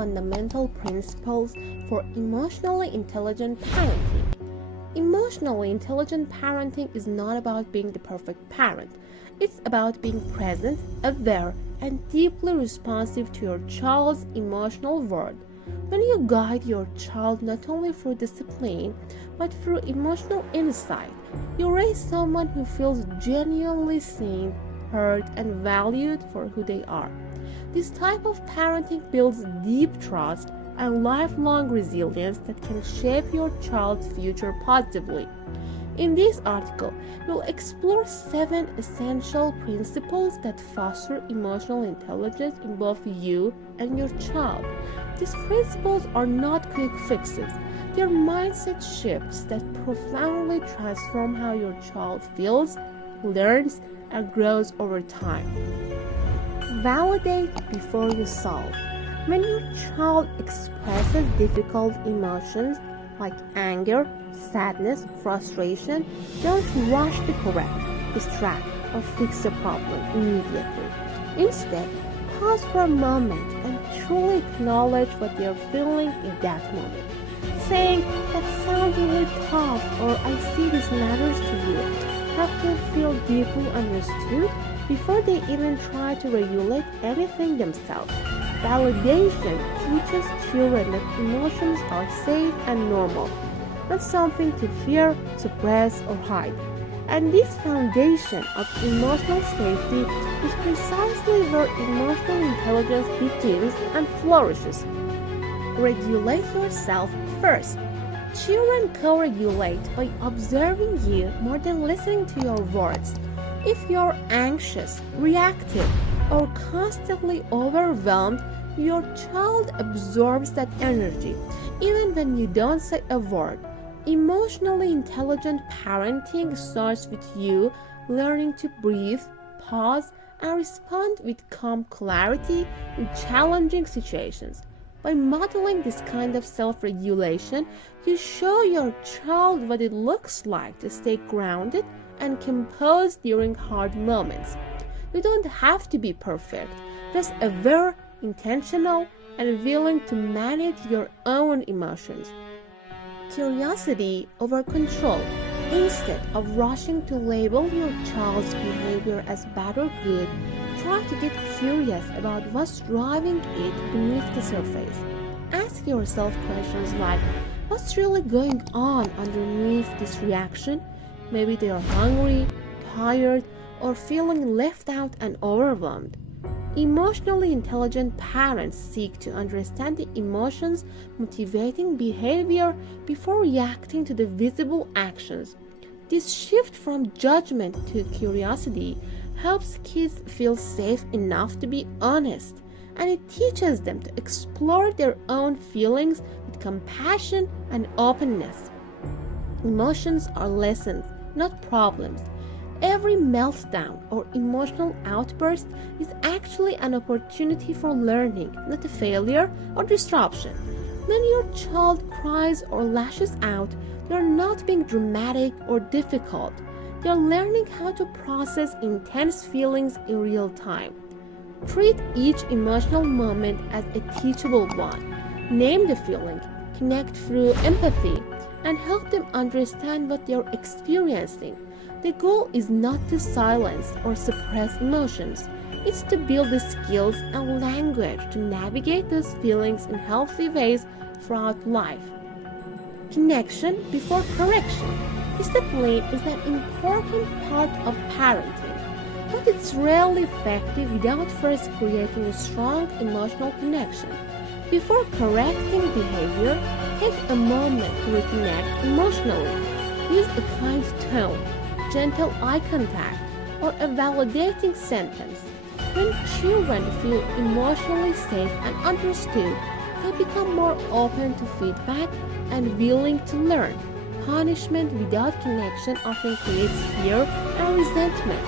fundamental principles for emotionally intelligent parenting. Emotionally intelligent parenting is not about being the perfect parent. It's about being present, aware, and deeply responsive to your child's emotional world. When you guide your child not only through discipline, but through emotional insight, you raise someone who feels genuinely seen, heard, and valued for who they are. This type of parenting builds deep trust and lifelong resilience that can shape your child's future positively. In this article, we'll explore 7 essential principles that foster emotional intelligence in both you and your child. These principles are not quick fixes. They are mindset shifts that profoundly transform how your child feels, learns, and grows over time. Validate before you solve. When your child expresses difficult emotions like anger, sadness, frustration, don't rush to correct, distract, or fix the problem immediately. Instead, pause for a moment and truly acknowledge what they are feeling in that moment. Saying, "That sounds really tough," or "I see this matters to you," help them feel deeply understood before they even try to regulate anything themselves. Validation teaches children that emotions are safe and normal, not something to fear, suppress, or hide. And this foundation of emotional safety is precisely where emotional intelligence begins and flourishes. Regulate yourself first. Children co-regulate by observing you more than listening to your words. If you're anxious, reactive, or constantly overwhelmed, your child absorbs that energy, even when you don't say a word. Emotionally intelligent parenting starts with you learning to breathe, pause, and respond with calm clarity in challenging situations. By modeling this kind of self-regulation, you show your child what it looks like to stay grounded and composed during hard moments. You don't have to be perfect, just aware, intentional, and willing to manage your own emotions. Curiosity over control. Instead of rushing to label your child's behavior as bad or good, try to get curious about what's driving it beneath the surface. Ask yourself questions like, what's really going on underneath this reaction? Maybe they are hungry, tired, or feeling left out and overwhelmed. Emotionally intelligent parents seek to understand the emotions motivating behavior before reacting to the visible actions. This shift from judgment to curiosity helps kids feel safe enough to be honest, and it teaches them to explore their own feelings with compassion and openness. Emotions are lessons, not problems. Every meltdown or emotional outburst is actually an opportunity for learning, not a failure or disruption. When your child cries or lashes out, they are not being dramatic or difficult. They are learning how to process intense feelings in real time. Treat each emotional moment as a teachable one. Name the feeling, connect through empathy, and help them understand what they are experiencing. The goal is not to silence or suppress emotions. It's to build the skills and language to navigate those feelings in healthy ways throughout life. Connection before correction. Discipline is an important part of parenting, but it's rarely effective without first creating a strong emotional connection. Before correcting behavior, take a moment to reconnect emotionally. Use a kind tone, gentle eye contact, or a validating sentence. When children feel emotionally safe and understood, they become more open to feedback and willing to learn. Punishment without connection often creates fear and resentment.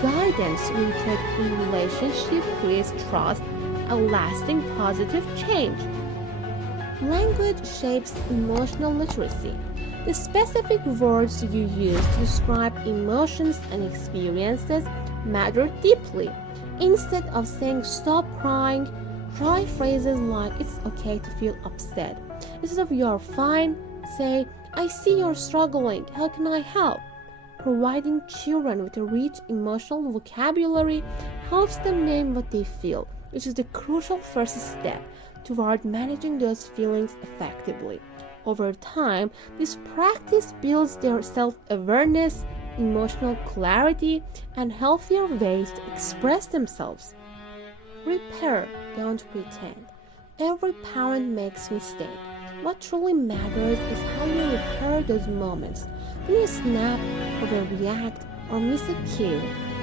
Guidance rooted in relationship creates trust and lasting positive change. Language shapes emotional literacy. The specific words you use to describe emotions and experiences matter deeply. Instead of saying "stop crying," Try phrases like "it's okay to feel upset." Instead of "you're fine," say "I see you're struggling. How can I help?" Providing children with a rich emotional vocabulary helps them name what they feel, which is the crucial first step toward managing those feelings effectively. Over time, this practice builds their self-awareness, emotional clarity, and healthier ways to express themselves. Repair, don't pretend. Every parent makes mistakes. What truly matters is how you repair those moments. When you snap, overreact, or miss a cue,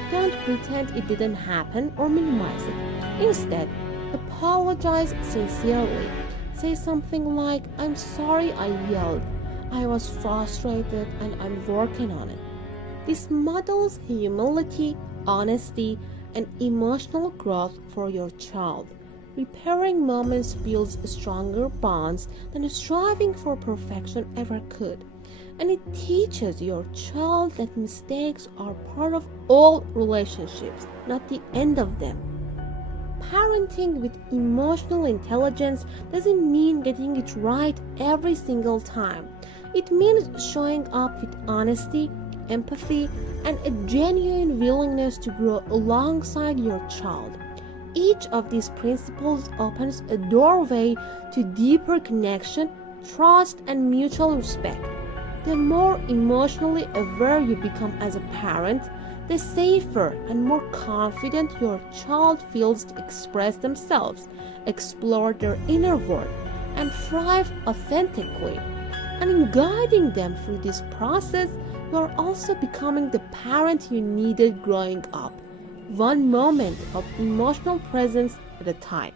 don't pretend it didn't happen or minimize it. Instead, apologize sincerely. Say something like, "I'm sorry I yelled. I was frustrated and I'm working on it." This models humility, honesty, and emotional growth for your child. Repairing moments builds stronger bonds than striving for perfection ever could. And it teaches your child that mistakes are part of all relationships, not the end of them. Parenting with emotional intelligence doesn't mean getting it right every single time. It means showing up with honesty, empathy, and a genuine willingness to grow alongside your child. Each of these principles opens a doorway to deeper connection, trust, and mutual respect. The more emotionally aware you become as a parent, the safer and more confident your child feels to express themselves, explore their inner world, and thrive authentically. And in guiding them through this process, you are also becoming the parent you needed growing up, one moment of emotional presence at a time.